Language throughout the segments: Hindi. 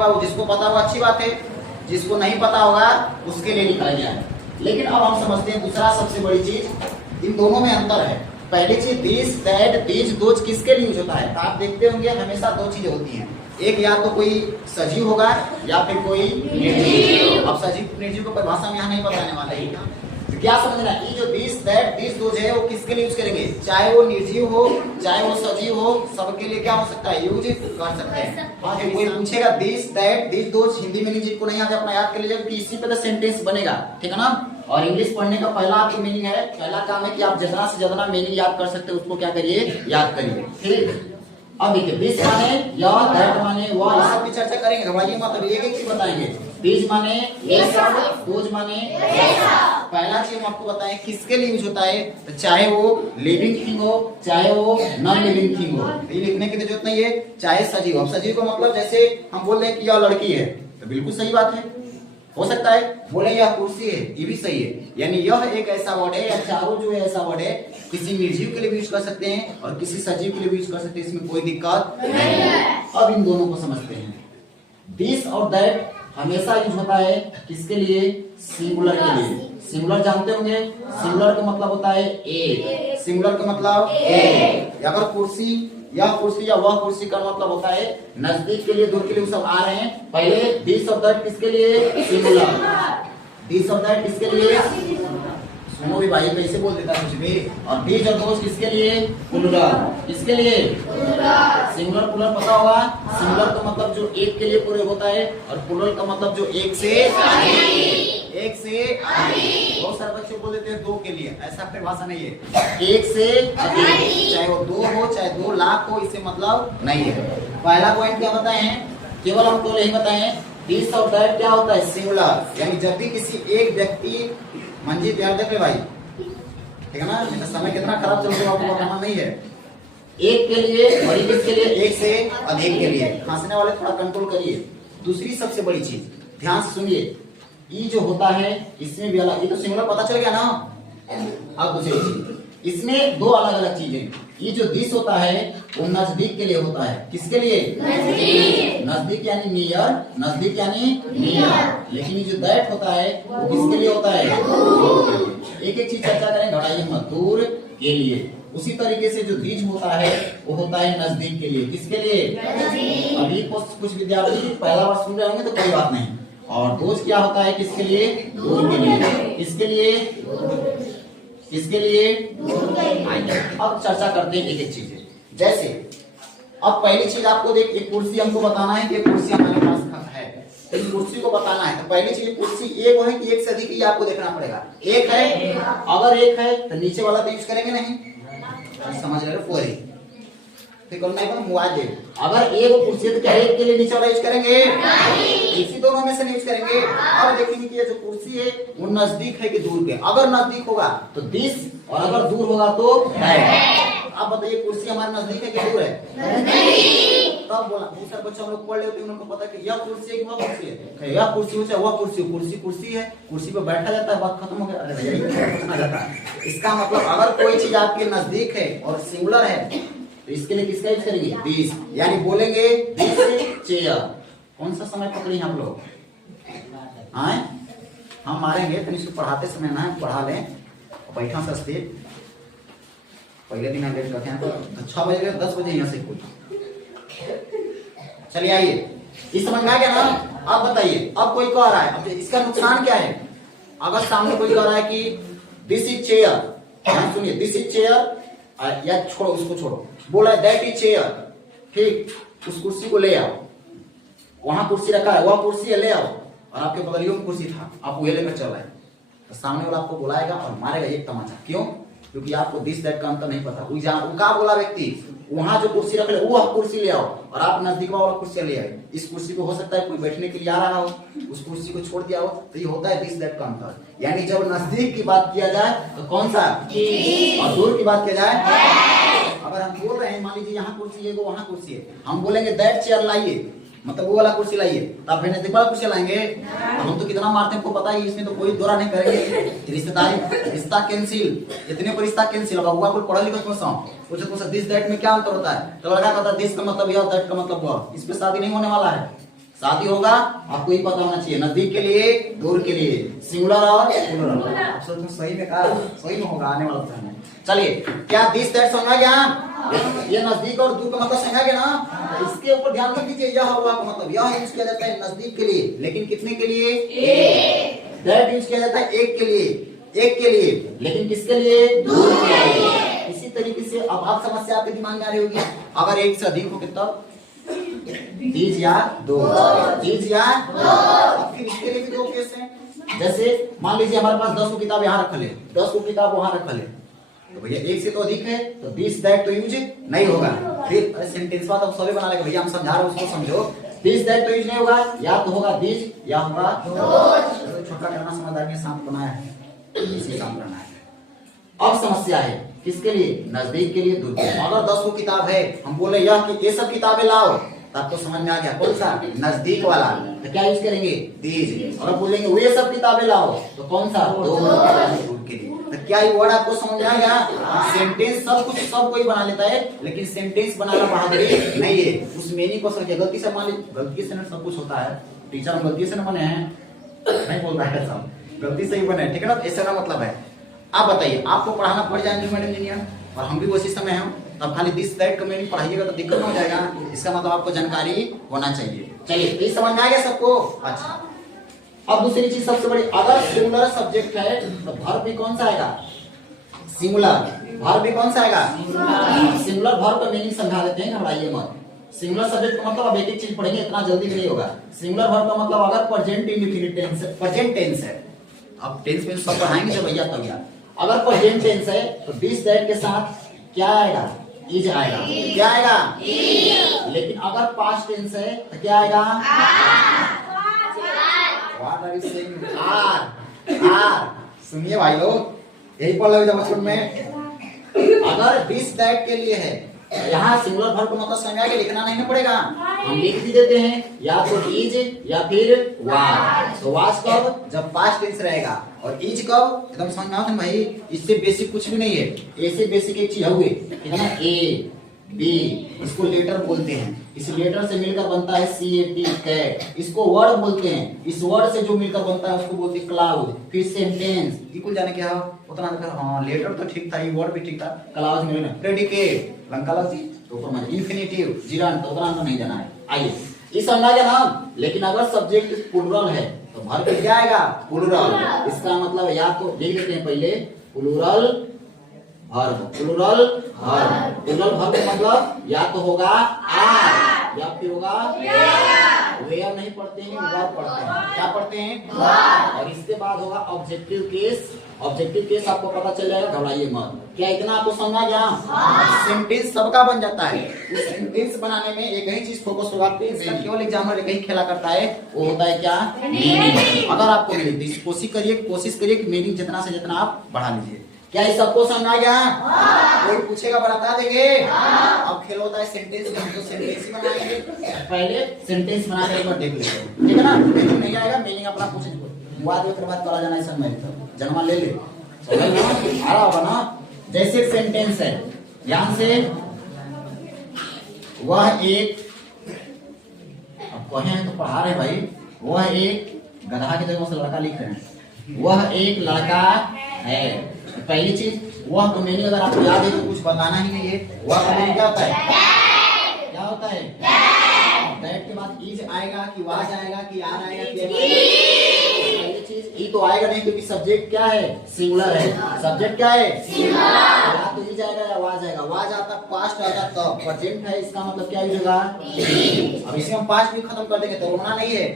होगा वो जिसको पता होगा अच्छी बात है, जिसको नहीं पता होगा उसके लिए लिखा गया है। लेकिन अब हम समझते हैं दूसरा सबसे बड़ी चीज, इन दोनों में अंतर है। पहली चीज दिस दैट दीज दोज किसके लिए यूज होता है? तो आप देखते होंगे हमेशा दो चीजें होती हैं, एक या तो कोई सजीव होगा या फिर कोई निर्जीव। अब सजीव निर्जीव को परिभाषा में यहाँ नहीं बताने वाले हैं, तो क्या समझना, ये जो दिस दैट दिस दोज है वो किसके लिए यूज करेंगे? चाहे वो निर्जीव हो चाहे वो सजीव हो, सबके लिए क्या हो सकता है? यूज कर सकते हैं। हाँ, कोई पूछेगा this that this those Hindi में नहीं, जिनको नहीं आता अपना याद कर लीजिए कि इसी पे तो सेंटेंस बनेगा, ठीक है ना। और इंग्लिश पढ़ने का पहला आपको मीनिंग है, पहला काम है कि आप जितना से जितना मीनिंग याद कर सकते हो उसको क्या करिए, याद करिए, ठीक। अब देखिए दिस माने या दैट माने वह, इस सब की चर्चा करेंगे, घबराइए मत, अभी एक एक चीज बताएंगे। दिस माने ये सब, दोज माने ये सब। पहला चीज हम आपको बताएं किसके लिए यूज होता है, तो चाहे वो लिविंग थिंग हो चाहे वो नॉन लिविंग थिंग हो, ये लिखने की जरूरत नहीं है। चाहे सजीव, अब सजीव का मतलब जैसे हम बोल रहे हैं कि यह लड़की है, तो बिल्कुल सही बात है, हो सकता है बोले यह कुर्सी है, ये भी सही है। यानी यह एक ऐसा वर्ड है या चारों जो है ऐसा वर्ड है, किसी निर्जीव के लिए भी यूज कर सकते हैं और किसी सजीव के लिए भी यूज कर सकते हैं, इसमें कोई दिक्कत नहीं है। अब इन दोनों को समझते हैं। दिस और दैट हमेशा यूज होता है किसके लिए? सिंगुलर के लिए। सिंगुलर जानते होंगे, सिंगुलर का मतलब होता है एक, सिंगुलर का मतलब एक। अगर कुर्सी या कुर्सी या वह कुर्सी का मतलब होता है नजदीक के लिए, दूर के लिए सब आ रहे हैं। पहले दिस और दैट किसके लिए? सिंगुलर। दिस और दैट किसके लिए? सुनो भी भाई कैसे बोल देता कुछ भी। और दिस और दोस किसके लिए? प्लुरल। किसके लिए? सिंगुलर प्लुरल पता होगा। सिंगुलर का मतलब जो एक के लिए पूरे होता है और प्लुरल का मतलब जो एक से अधिक, एक से अधिक। बहुत सारे बच्चे बोल देते हैं दो के लिए, ऐसा फिर भाषा नहीं है, एक से अधिक, चाहे वो दो हो चाहे 2 लाख हो, इससे मतलब नहीं है। पहला पॉइंट क्या बताए हैं? केवल हम तो यही बताए हैं दिस और दैट क्या होता है? सिंगुलर। यानी जब भी किसी एक व्यक्ति, मंजीत ध्यान देख ले भाई, ठीक है ना, नहीं तो समय कितना खराब चल रहा है आपको बताना नहीं है। एक के लिए और किसके लिए? एक से अधिक के लिए। खांसने वाले थोड़ा कंट्रोल करिए। दूसरी सबसे बड़ी चीज ध्यान से सुनिए, ये जो होता है इसमें भी अलग, ये तो सिंगुलर पता चल गया ना। अब दूसरी चीज, इसमें दो अलग अलग चीजें। ये जो दिस होता है वो नजदीक के लिए होता है, किसके लिए? नजदीक। नजदीक यानी नियर, नजदीक यानी नियर। लेकिन ये जो दैट होता है वो किसके लिए होता है? एक एक चीज चर्चा करें, घबराइए मत, दूर के लिए। उसी तरीके से जो दिस होता है वो होता है नजदीक के लिए, किसके लिए? अभी कुछ विद्यार्थी पहला बार सुन रहे होंगे तो कोई बात नहीं। और दोज क्या होता है? किसके लिए? दूर के लिए। किसके लिए? किसके लिए? अब चर्चा करते हैं एक एक चीजें। जैसे अब पहली चीज आपको देख, एक कुर्सी हमको बताना है कि कुर्सी हमारे पास है, तो इस कुर्सी को बताना है। तो पहली चीज कुर्सी एक है कि एक से अधिक, ये आपको देखना पड़ेगा। एक है, अगर एक है तो नीचे वाला तो यूज करेंगे नहीं, समझ रहे हो? फोरी ठीक है, मुआजे। अगर एक कुर्सी है तो क्या एक के लिए नीचे वाला यूज करेंगे? इसी दोनों में से यूज करेंगे। अब देखेंगे कि ये जो कुर्सी है वो नजदीक है कि दूर के। अगर नजदीक होगा तो दिस और अगर दूर होगा तो दैट। अब बताइए कुर्सी हमारे नजदीक है कि दूर है? तब बोला दूसरा बच्चा हम लोग पढ़ लेते हैं, उनको पता है कि यह कुर्सी है कि वह कुर्सी है। यह कुर्सी हो चाहे वह कुर्सी, कुर्सी कुर्सी है, कुर्सी पे बैठा जाता है, बात खत्म हो गया। अरे भैया जाता है। इसका मतलब अगर कोई चीज आपके नजदीक है और सिंगुलर है तो इसके लिए किसका यूज करेंगे? दिस। यानी बोलेंगे दिस चेयर। कौन सा समय पकड़ी हम लोग? आए हम मारेंगे तो इसको पढ़ाते समय ना पढ़ा लें, बैठा सस्ते। पहले दिन हम लेट करते हैं तो 6 बजे 10 बजे यहाँ से कुछ। चलिए आइए, इस समझ में आ गया ना? अब बताइए, अब कोई कह रहा है, अब इसका नुकसान क्या है? अगर सामने कोई कह रहा है कि दिस इज चेयर, ध्यान सुनिए, दिस इज चेयर, या छोड़ो उसको छोड़ो, बोला दैट इज चेयर, ठीक, उस कुर्सी को ले आओ। वहां कुर्सी रखा है, वह कुर्सी है, ले आओ। और आपके बगलियों में कुर्सी था, आप वो लेकर चल रहे हैं, तो सामने वाला आपको बुलाएगा और मारेगा एक तमाचा। क्यों? क्योंकि आपको दिस दैट का अंतर नहीं पता। उनका बोला व्यक्ति वहां जो कुर्सी रख ले वो कुर्सी ले आओ, और आप नजदीक वाला कुर्सी ले आए। इस कुर्सी को हो सकता है कोई बैठने के लिए आ रहा हो, उस कुर्सी को छोड़ दिया हो, तो ये होता है दिस दैट का अंतर। यानी जब नजदीक की बात किया जाए तो कौन सा, और दूर की बात किया जाए, अगर हम बोल रहे हैं मान लीजिए यहाँ कुर्सी है, वो वहां कुर्सी है, हम बोलेंगे दैट चेयर लाइए, मतलब वो वाला कुर्सी लाइए, तो आप नजदीक वाला कुर्सी लाएंगे। हम तो कितना मारते हैं आपको पता ही, इसमें तो कोई दौरा नहीं करेंगे। रिश्तेदारी, रिश्ता कैंसिल, इतने पर रिश्ता कैंसिल। अब हुआ कोई पढ़ा लिखा पूछा दिस दैट में क्या अंतर होता है, तो लड़का कहता दिस का मतलब यह, दैट का मतलब वह। इस पे शादी नहीं होने वाला है, साथ ही होगा, आपको ही पता होना चाहिए, नजदीक के लिए, दूर के लिए, सिंगुलर और प्लूरल। तो सही में कहा, सही में होगा आने वाला समय में। चलिए, क्या दिस दैट समझा गया? ये नजदीक और दूर का मतलब समझा गया ना? इसके ऊपर ध्यान रख दीजिए, यह हुआ का मतलब यह यूज किया जाता है नजदीक के लिए, लेकिन कितने के लिए? एक। दैट यूज किया जाता है एक के लिए, एक के लिए, लेकिन किसके लिए? दूर के लिए। इसी तरीके से अब आप समस्या आपके दिमाग में आ रही होगी, अगर एक से अधिक हो तब तीज या दो, तीज या दो। फिर इसके लिए भी दो केस हैं। जैसे मान लीजिए हमारे पास 10 किताब यहाँ रखल है, 10 किताब वहां रखल है, तो भैया एक से तो अधिक है, तो दिस दैट तो यूज नहीं होगा। फिर सेंटेंस बात अब सभी बना लेगा, भैया हम समझा रहे हैं उसको समझो। दिस दैट तो यूज नहीं होगा, या तो होगा दिस या होगा दो। छोटा करना समझदार के साथ बनाया है, इसी काम करना है। अब समस्या है किसके लिए? नजदीक के लिए, दूर के लिए। अगर 10 किताब है, हम बोले यह कि ये सब किताबें लाओ, तब तो समझ में आ गया कौन सा? नजदीक वाला। तो क्या यूज करेंगे? दीज। अगर बोलेंगे वे सब किताबें लाओ, तो कौन सा? दूर के लिए। तो क्या ये वर्ड आपको समझ में आ गया? सेंटेंस सब कुछ सब कोई बना लेता है, लेकिन सेंटेंस बनाना बहादुरी नहीं है। उस मीनिंग को समझिए। गलती से मान लीजिए, गलती से सब कुछ होता है, टीचर हम गलती से न बने हैं, नहीं बोल रहा है सब, गलती से ही बने, ठीक है ना? ऐसा ना मतलब है। आप बताइए, आपको पढ़ाना पड़ जाएंगे मैडम इंजीनियर, और हम भी उसी समय हैं, तब खाली दिस दैट का मीनिंग पढ़ाइएगा तो दिक्कत हो जाएगा। इसका मतलब आपको जानकारी होना चाहिए। चलिए, तो ये समझ में आ गया सबको? अच्छा, अब दूसरी चीज सबसे बड़ी, अगर सिंगुलर सब्जेक्ट है तो वर्ब भी कौन सा आएगा? सिंगुलर। वर्ब भी कौन सा आएगा? सिंगुलर वर्ब का मीनिंग समझा देते हैं, घबराइए मत। सिंगुलर सब्जेक्ट का मतलब अब एक एक चीज पढ़ेंगे, इतना जल्दी नहीं होगा। सिंगुलर वर्ब का मतलब अगर present indefinite tense, present tense है, अब टेंस में सब पढ़ाएंगे जब भैया तब यार। अगर प्रेजेंट टेंस है तो दिस दैट के साथ क्या आएगा? इज आएगा। क्या आएगा? लेकिन अगर पास्ट टेंस है तो क्या आएगा? What are you saying? R. सुनिए भाई लोग, यही पढ़ लो जब बचपन में। अगर दिस दैट के लिए है, यहाँ सिंगुलर वर्ब का मतलब समझ आएगा, लिखना नहीं पड़ेगा, हम लिख भी देते हैं, या तो इज या फिर वाज। तो वाज कब? जब पास्ट टेंस रहेगा, और इज कब? एकदम समझ में आता है भाई, इससे बेसिक कुछ भी नहीं है। ए से बेसिक एक चीज हुए, ठीक है ना? ए बी, इसको लेटर बोलते हैं, इस लेटर से मिलकर बनता है CAT, कैट। इसको वर्ड बोलते हैं, इस वर्ड से जो मिलकर बनता है उसको बोलते हैं क्लाउड। फिर सेंटेंस, इक्वल जाने क्या उतना, हाँ लेटर तो ठीक था, ये वर्ड भी ठीक था, क्लाउड मिले ना। प्रेडिकेट, लंका जी तो ऊपर में इंफिनिटिव, जिरान तो उतना तो नहीं जाना है। आइए, ये समझा गया ना? लेकिन अगर सब्जेक्ट प्लूरल है तो वर्ब क्या आएगा? प्लूरल। इसका मतलब या तो लिख लेते हैं पहले, plural verb, plural verb. Plural verb का मतलब या तो होगा आर, या फिर होगा वेयर। नहीं पढ़ते हैं, वर्ब पढ़ते हैं। क्या पढ़ते हैं? और इसके बाद होगा ऑब्जेक्टिव केस। ऑब्जेक्टिव केस आपको पता चल जाएगा, घबराइए मत। क्या इतना आपको समझा गया? सेंटेंस सबका बन जाता है। उस सेंटेंस बनाने में एक ही चीज फोकस होगा, इसका केवल एग्जामिनर एक ही खेला करता है, वो होता है क्या? मीनिंग। अगर आपको मिले तो कोशिश करिए कि मीनिंग जितना से जितना आप बढ़ा लीजिए। क्या ये सबको समझ आ गया? कोई पूछेगा बता देंगे? अब खेल होता है सेंटेंस में, हम तो सेंटेंस ही बनाएंगे। पहले सेंटेंस बनाने एक बार देख लेते, ठीक है ना? मीनिंग नहीं आएगा, मीनिंग अपना कुछ बात करा जाना है सब में, जन्मा ले ले, समझ में आ रहा होगा ना? जैसे सेंटेंस है, ध्यान से, वह एक, अब कहें तो पढ़ा रहे भाई, वह एक गधा की जगह से लड़का लिख रहे हैं, वह एक लड़का है। पहली चीज, वह का मीनिंग अगर आपको याद है तो कुछ बताना ही नहीं है। वह का मीनिंग क्या होता है? क्या होता है? दैट के बाद इज आएगा कि वाज आएगा कि आर आएगा कि पहली चीज ई तो आएगा नहीं, क्योंकि सब्जेक्ट क्या है? सिंगुलर है। सब्जेक्ट क्या है? सिंगुलर। या तो इज आएगा या वाज आएगा। वाज आता पास्ट आता तब, प्रेजेंट है, इसका मतलब क्या होगा? अब इसे हम पास्ट भी खत्म कर देंगे तो रोना नहीं है,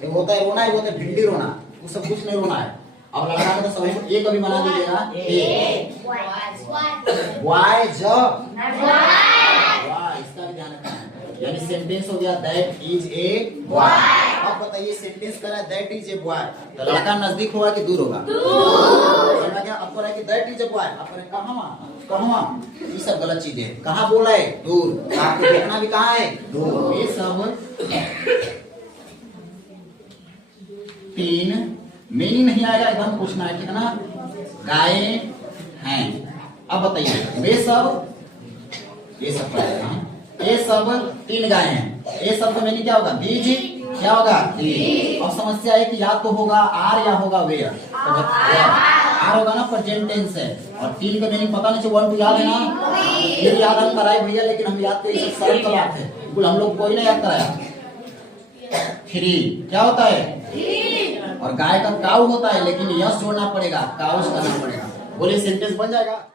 एक होता है रोना, एक होता है भिंडी रोना, वो सब कुछ नहीं रोना है। अब लड़का का तो सभी को ए कभी बना दीजिएगा, वाई ज वाई, इसका भी ध्यान रखना है। यानी सेंटेंस हो गया दैट इज ए बॉय। अब बताइए सेंटेंस कर रहा है दैट इज ए बॉय, तो लड़का नजदीक होगा कि दूर होगा? समझ गया? आपको रहा है कि दैट इज ए बॉय, आप करें कहां? ये सब गलत चीज है। कहां बोला है? दूर। आपको देखना भी कहां है? दूर। ये सब तीन मीनिंग नहीं आएगा, एकदम पूछना है, ठीक है ना? गाय हैं। अब बताइए वे सब, ये सब ये सब 3 गाय हैं। ये सब का मीनिंग क्या होगा? बीज क्या होगा? अब समस्या है कि या तो होगा आर या होगा वेयर। तो आर होगा ना, प्रेजेंट टेंस है, और तीन का मीनिंग पता नहीं चाहिए, 1 2 याद है ना, ये याद हम कराए भैया, लेकिन हम याद करिए सब सरल बात है, बिल्कुल हम लोग कोई नहीं याद कराया। 3 क्या होता है? और गाय का काऊ होता है, लेकिन यस जोड़ना पड़ेगा, काउस करना पड़ेगा। बोले सेंटेंस बन जाएगा।